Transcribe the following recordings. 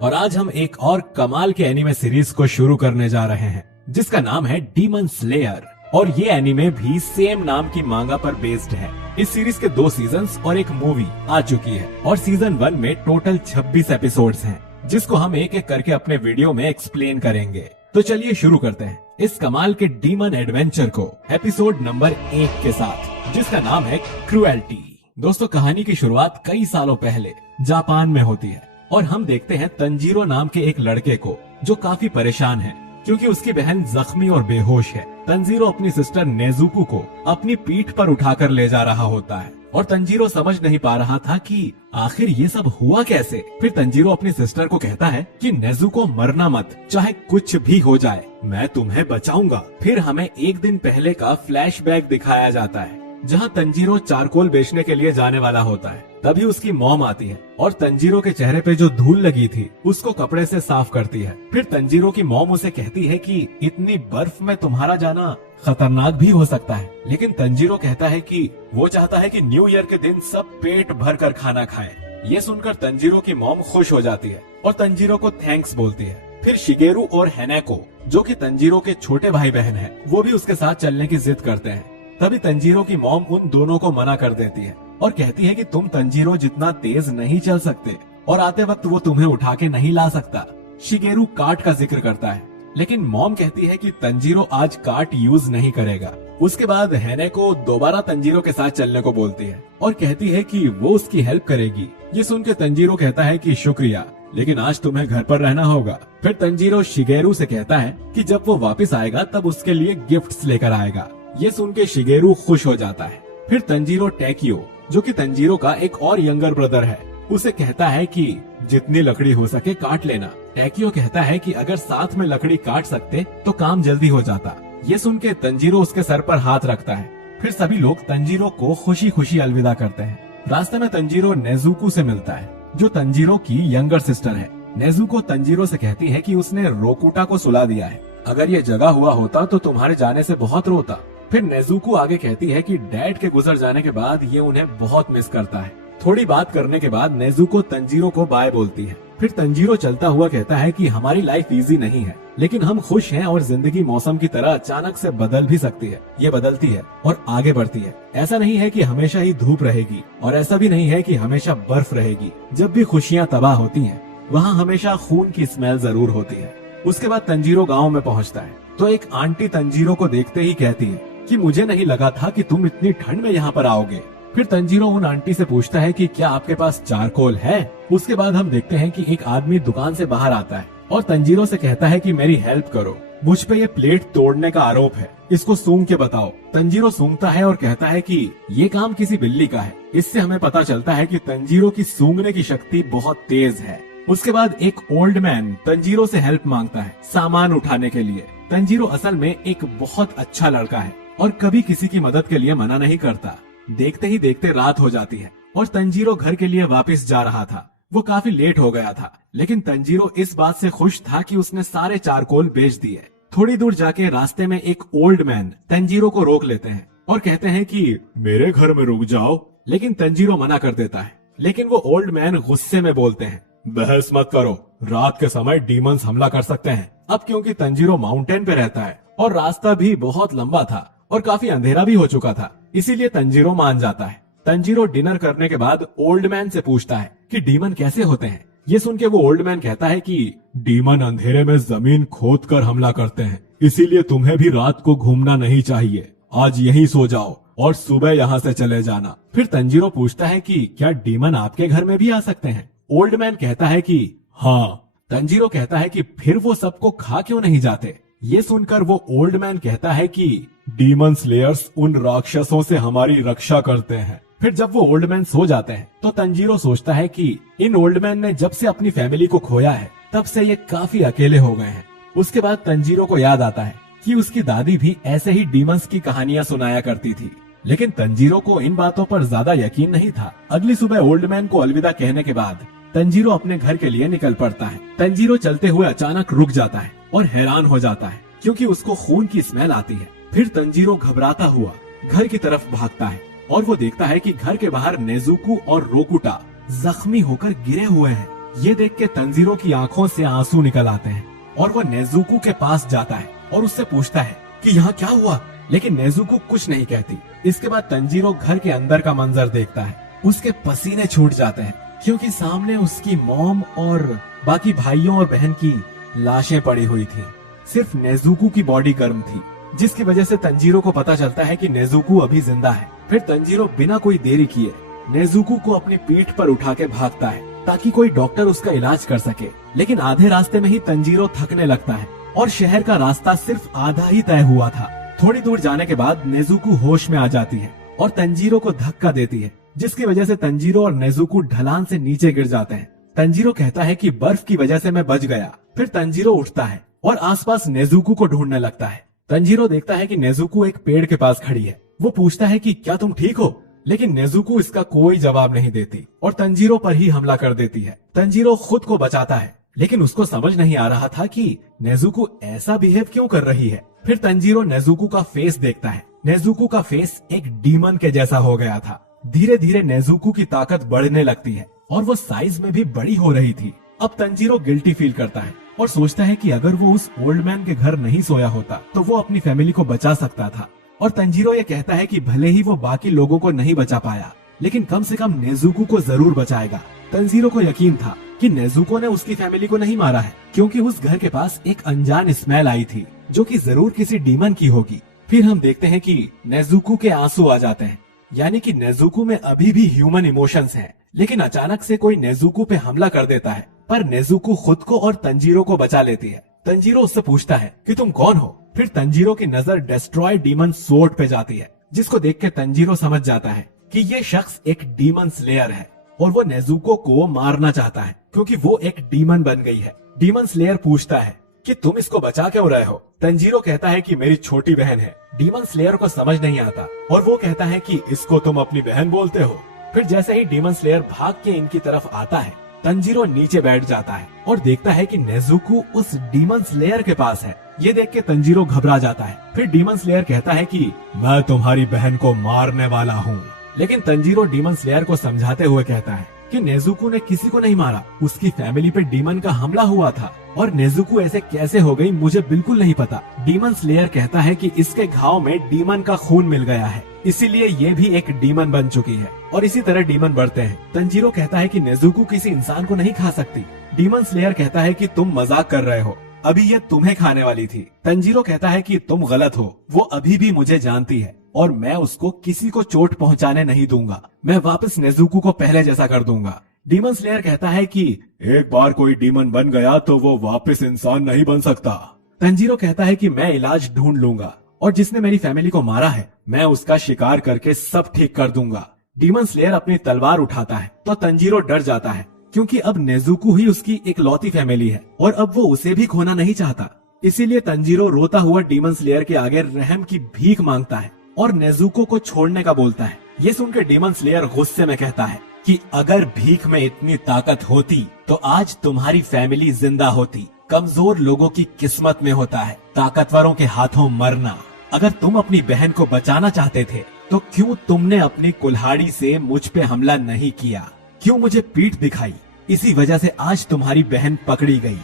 और आज हम एक और कमाल के एनिमे सीरीज को शुरू करने जा रहे हैं जिसका नाम है डीमन स्लेयर। और ये एनिमे भी सेम नाम की मांगा पर बेस्ड है। इस सीरीज के 2 सीजन्स और एक मूवी आ चुकी है और सीजन 1 में टोटल 26 एपिसोड्स हैं, जिसको हम एक एक करके अपने वीडियो में एक्सप्लेन करेंगे। तो चलिए शुरू करते हैं इस कमाल के डीमन एडवेंचर को एपिसोड नंबर 1 के साथ, जिसका नाम है क्रुएल्टी। दोस्तों, कहानी की शुरुआत कई सालों पहले जापान में होती है और हम देखते हैं तंजीरो नाम के एक लड़के को जो काफी परेशान है क्योंकि उसकी बहन जख्मी और बेहोश है। तंजीरो अपनी सिस्टर नेजुको को अपनी पीठ पर उठाकर ले जा रहा होता है और तंजीरो समझ नहीं पा रहा था कि आखिर ये सब हुआ कैसे। फिर तंजीरो अपनी सिस्टर को कहता है कि नेजुको मरना मत, चाहे कुछ भी हो जाए, मैं तुम्हें बचाऊंगा। फिर हमें एक दिन पहले का फ्लैशबैक दिखाया जाता है जहां तंजीरो चारकोल बेचने के लिए जाने वाला होता है। तभी उसकी मॉम आती है और तंजीरो के चेहरे पे जो धूल लगी थी उसको कपड़े से साफ करती है। फिर तंजीरो की मॉम उसे कहती है कि इतनी बर्फ में तुम्हारा जाना खतरनाक भी हो सकता है, लेकिन तंजीरो कहता है कि वो चाहता है कि न्यू ईयर के दिन सब पेट भर कर खाना खाएं। ये सुनकर तंजीरो की मॉम खुश हो जाती है और तंजीरो को थैंक्स बोलती है। फिर शिगेरू और हेनेको, जो कि तंजीरो के छोटे भाई बहन हैं, वो भी उसके साथ चलने की जिद करते हैं। तभी तंजीरो की मॉम उन दोनों को मना कर देती है और कहती है कि तुम तंजीरो जितना तेज नहीं चल सकते और आते वक्त वो तुम्हें उठा के नहीं ला सकता। शिगेरू कार्ट का जिक्र करता है, लेकिन मॉम कहती है कि तंजीरो आज कार्ट यूज नहीं करेगा। उसके बाद हेनेको दोबारा तंजीरो के साथ चलने को बोलती है और कहती है कि वो उसकी हेल्प करेगी। ये सुन के तंजीरो कहता है कि शुक्रिया, लेकिन आज तुम्हें घर पर रहना होगा। फिर तंजीरो शिगेरू से कहता है कि जब वो वापस आएगा तब उसके लिए गिफ्ट्स लेकर आएगा। ये सुन के शिगेरू खुश हो जाता है। फिर तंजीरो टेकियो, जो कि तंजीरो का एक और यंगर ब्रदर है, उसे कहता है कि जितनी लकड़ी हो सके काट लेना। टेकियो कहता है कि अगर साथ में लकड़ी काट सकते तो काम जल्दी हो जाता। ये सुन के तंजीरो उसके सर पर हाथ रखता है। फिर सभी लोग तंजीरो को खुशी खुशी अलविदा करते हैं। रास्ते में तंजीरो नेजुको से मिलता है, जो तंजीरो की यंगर सिस्टर है। नेजुको तंजीरो से कहती है कि उसने रोकुटा को सुला दिया है, अगर ये जगा हुआ होता तो तुम्हारे जाने से बहुत रोता। फिर नेजुको आगे कहती है कि डैड के गुजर जाने के बाद ये उन्हें बहुत मिस करता है। थोड़ी बात करने के बाद नेजुको तंजीरो को बाय बोलती है। फिर तंजीरो चलता हुआ कहता है कि हमारी लाइफ इजी नहीं है, लेकिन हम खुश हैं और जिंदगी मौसम की तरह अचानक से बदल भी सकती है। ये बदलती है और आगे बढ़ती है। ऐसा नहीं है कि हमेशा ही धूप रहेगी और ऐसा भी नहीं है कि हमेशा बर्फ रहेगी। जब भी खुशियाँ तबाह होती हैं, वहाँ हमेशा खून की स्मेल जरूर होती है। उसके बाद तंजीरो गाँव में पहुँचता है तो एक आंटी तंजीरो को देखते ही कहती है कि मुझे नहीं लगा था कि तुम इतनी ठंड में यहाँ पर आओगे। फिर तंजीरो उन आंटी से पूछता है कि क्या आपके पास चारकोल है। उसके बाद हम देखते हैं कि एक आदमी दुकान से बाहर आता है और तंजीरो से कहता है कि मेरी हेल्प करो, मुझ पे ये प्लेट तोड़ने का आरोप है, इसको सूंघ के बताओ। तंजीरो सूंघता है और कहता है कि ये काम किसी बिल्ली का है। इससे हमें पता चलता है कि तंजीरो की सूंघने की शक्ति बहुत तेज है। उसके बाद एक ओल्ड मैन तंजीरो से हेल्प मांगता है सामान उठाने के लिए। तंजीरो असल में एक बहुत अच्छा लड़का है और कभी किसी की मदद के लिए मना नहीं करता। देखते ही देखते रात हो जाती है और तंजीरो घर के लिए वापस जा रहा था। वो काफी लेट हो गया था, लेकिन तंजीरो इस बात से खुश था कि उसने सारे चारकोल बेच दिए। थोड़ी दूर जाके रास्ते में एक ओल्ड मैन तंजीरो को रोक लेते हैं और कहते हैं कि मेरे घर में रुक जाओ, लेकिन तंजीरो मना कर देता है। लेकिन वो ओल्ड मैन गुस्से में बोलते हैं, बहस मत करो, रात के समय डीमंस हमला कर सकते हैं। अब क्योंकि तंजीरो माउंटेन पे रहता है और रास्ता भी बहुत लंबा था और काफी अंधेरा भी हो चुका था, इसीलिए तंजीरो मान जाता है। तंजीरो डिनर करने के बाद ओल्ड मैन से पूछता है कि डीमन कैसे होते हैं। ये सुन के वो ओल्ड मैन कहता है कि डीमन अंधेरे में जमीन खोद कर हमला करते हैं, इसीलिए तुम्हें भी रात को घूमना नहीं चाहिए। आज यहीं सो जाओ और सुबह यहाँ से चले जाना। फिर तंजीरो पूछता है कि क्या डीमन आपके घर में भी आ सकते हैं। ओल्ड मैन कहता है कि हाँ। तंजीरो कहता है कि फिर वो सबको खा क्यों नहीं जाते। ये सुनकर वो ओल्ड मैन कहता है कि डीमन स्लेयर्स उन राक्षसों से हमारी रक्षा करते हैं। फिर जब वो ओल्ड मैन सो जाते हैं तो तंजीरो सोचता है कि इन ओल्ड मैन ने जब से अपनी फैमिली को खोया है तब से ये काफी अकेले हो गए हैं। उसके बाद तंजीरो को याद आता है कि उसकी दादी भी ऐसे ही डीमंस की कहानियां सुनाया करती थी, लेकिन तंजीरो को इन बातों पर ज्यादा यकीन नहीं था। अगली सुबह ओल्ड मैन को अलविदा कहने के बाद तंजीरो अपने घर के लिए निकल पड़ता है। तंजीरो चलते हुए अचानक रुक जाता है और हैरान हो जाता है क्योंकि उसको खून की स्मेल आती है। फिर तंजीरो घबराता हुआ घर की तरफ भागता है और वो देखता है कि घर के बाहर नेजुको और रोकुटा जख्मी होकर गिरे हुए हैं। ये देख के तंजीरो की आंखों से आंसू निकल आते हैं और वो नेजुको के पास जाता है और उससे पूछता है कि यहाँ क्या हुआ, लेकिन नेजुको कुछ नहीं कहती। इसके बाद तंजीरो घर के अंदर का मंजर देखता है। उसके पसीने छूट जाते हैं क्योंकि सामने उसकी मॉम और बाकी भाइयों और बहन की लाशें पड़ी हुई थी। सिर्फ नेजुको की बॉडी गर्म थी, जिसकी वजह से तंजीरो को पता चलता है कि नेजुको अभी जिंदा है। फिर तंजीरो बिना कोई देरी किए नेजुको को अपनी पीठ पर उठा के भागता है ताकि कोई डॉक्टर उसका इलाज कर सके। लेकिन आधे रास्ते में ही तंजीरो थकने लगता है और शहर का रास्ता सिर्फ आधा ही तय हुआ था। थोड़ी दूर जाने के बाद नेजुको होश में आ जाती है और तंजीरो को धक्का देती है, जिसकी वजह से तंजीरो और नेजुको ढलान से नीचे गिर जाते हैं। तंजीरो कहता है कि बर्फ की वजह से मैं बच गया। फिर तंजीरो उठता है और आसपास नेजुको को ढूंढने लगता है। तंजीरो देखता है कि नेजुको एक पेड़ के पास खड़ी है। वो पूछता है कि क्या तुम ठीक हो, लेकिन नेजुको इसका कोई जवाब नहीं देती और तंजीरो पर ही हमला कर देती है। तंजीरो खुद को बचाता है, लेकिन उसको समझ नहीं आ रहा था कि नेजुको ऐसा बिहेव क्यों कर रही है। फिर तंजीरो नेजुको का फेस देखता है। नेजुको का फेस एक डीमन के जैसा हो गया था। धीरे धीरे नेजुको की ताकत बढ़ने लगती है और वो साइज में भी बड़ी हो रही थी। अब तंजीरो गिल्टी फील करता है और सोचता है कि अगर वो उस ओल्ड मैन के घर नहीं सोया होता तो वो अपनी फैमिली को बचा सकता था। और तंजीरो ये कहता है कि भले ही वो बाकी लोगों को नहीं बचा पाया, लेकिन कम से कम नेजुको को जरूर बचाएगा। तंजीरो को यकीन था कि नेजुको ने उसकी फैमिली को नहीं मारा है, क्योंकि उस घर के पास एक अनजान स्मेल आई थी जो कि जरूर किसी डीमन की होगी। फिर हम देखते हैं कि नेजुको के आंसू आ जाते हैं, यानी कि नेजुको में अभी भी ह्यूमन इमोशंस हैं, लेकिन अचानक से कोई नेजुको पे हमला कर देता है। पर नेजुको खुद को और तंजीरो को बचा लेती है। तंजीरो उससे पूछता है कि तुम कौन हो। फिर तंजीरो की नजर डेस्ट्रॉय डीमन सोर्ड पे जाती है, जिसको देख के तंजीरो समझ जाता है कि ये शख्स एक डीमन स्लेयर है और वो नेजुको को मारना चाहता है क्योंकि वो एक डीमन बन गई है। डीमन स्लेयर पूछता है कि तुम इसको बचा क्यों रहे हो। तंजीरो कहता है कि मेरी छोटी बहन है। डीमन स्लेयर को समझ नहीं आता और वो कहता है कि इसको तुम अपनी बहन बोलते हो। फिर जैसे ही डीमन स्लेयर भाग के इनकी तरफ आता है, तंजीरो नीचे बैठ जाता है और देखता है कि नेजुको उस डीमन स्लेयर के पास है। ये देख के तंजीरो घबरा जाता है। फिर डीमन स्लेयर कहता है कि मैं तुम्हारी बहन को मारने वाला हूँ। लेकिन तंजीरो डीमन स्लेयर को समझाते हुए कहता है कि नेजुको ने किसी को नहीं मारा, उसकी फैमिली पे डीमन का हमला हुआ था और नेजुको ऐसे कैसे हो गई मुझे बिल्कुल नहीं पता। डीमन स्लेयर कहता है कि इसके घाव में डीमन का खून मिल गया है, इसीलिए ये भी एक डीमन बन चुकी है और इसी तरह डीमन बढ़ते हैं। तंजीरो कहता है कि नेजुको किसी इंसान को नहीं खा सकती। डीमन स्लेयर कहता है कि तुम मजाक कर रहे हो, अभी ये तुम्हें खाने वाली थी। तंजीरो कहता है कि तुम गलत हो, वो अभी भी मुझे जानती है और मैं उसको किसी को चोट पहुंचाने नहीं दूंगा। मैं वापस नेजुको को पहले जैसा कर दूंगा। डीमन स्लेयर कहता है कि एक बार कोई डीमन बन गया तो वो वापस इंसान नहीं बन सकता। तंजीरो कहता है कि मैं इलाज ढूंढ लूंगा और जिसने मेरी फैमिली को मारा है मैं उसका शिकार करके सब ठीक कर दूंगा। डीमन स्लेयर अपनी तलवार उठाता है तो तंजीरो डर जाता है, क्योंकि अब नेजुको ही उसकी इकलौती फैमिली है और अब वो उसे भी खोना नहीं चाहता। इसीलिए तंजीरो रोता हुआ डीमन स्लेयर के आगे रहम की भीख मांगता है और नेजुको को छोड़ने का बोलता है। ये सुनकर डीमन स्लेयर गुस्से में कहता है कि अगर भीख में इतनी ताकत होती तो आज तुम्हारी फैमिली जिंदा होती। कमजोर लोगों की किस्मत में होता है ताकतवरों के हाथों मरना। अगर तुम अपनी बहन को बचाना चाहते थे तो क्यों तुमने अपनी कुल्हाड़ी से मुझ पे हमला नहीं किया, क्यों मुझे पीठ दिखाई। इसी वजह से आज तुम्हारी बहन पकड़ी गई।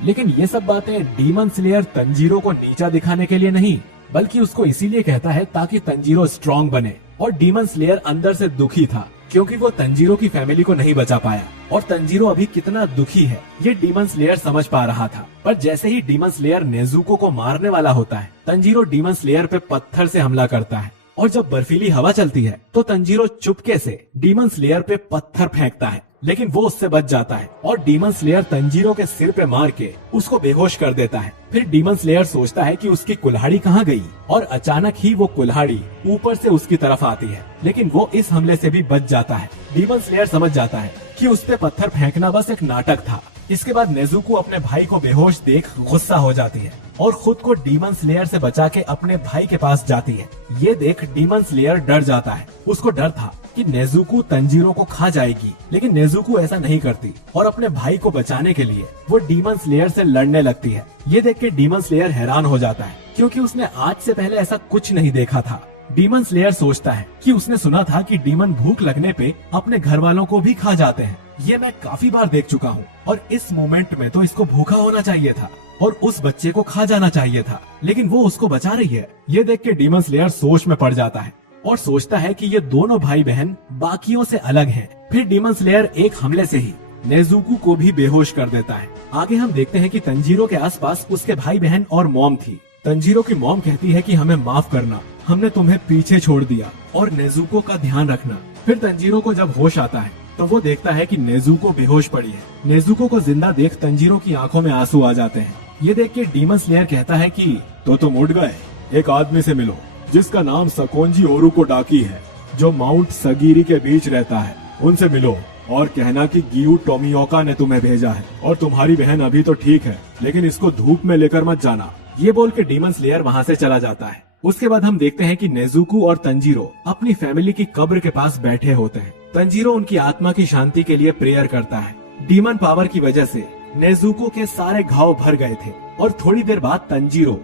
लेकिन ये सब बातें डीमन स्लेयर तंजीरो को नीचा दिखाने के लिए नहीं, बल्कि उसको इसीलिए कहता है ताकि तंजीरो स्ट्रांग बने। और डीमन स्लेयर अंदर से दुखी था क्योंकि वो तंजीरो की फैमिली को नहीं बचा पाया और तंजीरो अभी कितना दुखी है ये डीमन स्लेयर समझ पा रहा था। पर जैसे ही डीमन स्लेयर नेजुको को मारने वाला होता है, तंजीरो डीमन स्लेयर पे पत्थर से हमला करता है और जब बर्फीली हवा चलती है तो तंजीरो चुपके से डीमन स्लेयर पे पत्थर फेंकता है, लेकिन वो उससे बच जाता है और डीमन स्लेयर तंजीरो के सिर पे मार के उसको बेहोश कर देता है। फिर डीमन स्लेयर सोचता है कि उसकी कुल्हाड़ी कहाँ गई और अचानक ही वो कुल्हाड़ी ऊपर से उसकी तरफ आती है, लेकिन वो इस हमले से भी बच जाता है। डीमन स्लेयर समझ जाता है कि उस पे पत्थर फेंकना बस एक नाटक था। इसके बाद नेजुको अपने भाई को बेहोश देख गुस्सा हो जाती है और खुद को डीमन स्लेयर से बचा के अपने भाई के पास जाती है। ये देख डीमन स्लेयर डर जाता है। उसको डर था कि नेजुको तंजीरो को खा जाएगी, लेकिन नेजुको ऐसा नहीं करती और अपने भाई को बचाने के लिए वो डीमन स्लेयर से लड़ने लगती है। ये देख के डीमन स्लेयर हैरान हो जाता है क्योंकि उसने आज से पहले ऐसा कुछ नहीं देखा था। डीमन स्लेयर सोचता है कि उसने सुना था कि डीमन भूख लगने पे अपने घर वालों को भी खा जाते हैं। ये मैं काफी बार देख चुका हूँ और इस मोमेंट में तो इसको भूखा होना चाहिए था और उस बच्चे को खा जाना चाहिए था, लेकिन वो उसको बचा रही है। ये देख के डीमन स्लेयर सोच में पड़ जाता है और सोचता है कि ये दोनों भाई बहन बाकियों से अलग हैं। फिर डीमन स्लेयर एक हमले से ही नेजुको को भी बेहोश कर देता है। आगे हम देखते हैं कि तंजीरो के आसपास उसके भाई बहन और मॉम थी। तंजीरो की मॉम कहती है कि हमें माफ करना, हमने तुम्हें पीछे छोड़ दिया और नेजुको का ध्यान रखना। फिर तंजीरो को जब होश आता है तो वो देखता है कि नेजुको बेहोश पड़ी है। नेजुको को जिंदा देख तंजीरो की आंखों में आंसू आ जाते हैं। ये देख के डीमन स्लेयर कहता है कि तो तुम उठ गए, एक आदमी से मिलो जिसका नाम सकोंजी ओरुको डाकी है, जो माउंट सगीरी के बीच रहता है। उनसे मिलो और कहना कि गियू टोमियोका ने तुम्हें भेजा है और तुम्हारी बहन अभी तो ठीक है, लेकिन इसको धूप में लेकर मत जाना। ये बोल के डीमन स्लेयर वहाँ से चला जाता है। उसके बाद हम देखते हैं कि नेजुको और तंजीरो अपनी फैमिली की कब्र के पास बैठे होते हैं। तंजीरो उनकी आत्मा की शांति के लिए प्रेयर करता है। डीमन पावर की वजह से नेजुको के सारे घाव भर गए थे और थोड़ी देर बाद तंजीरो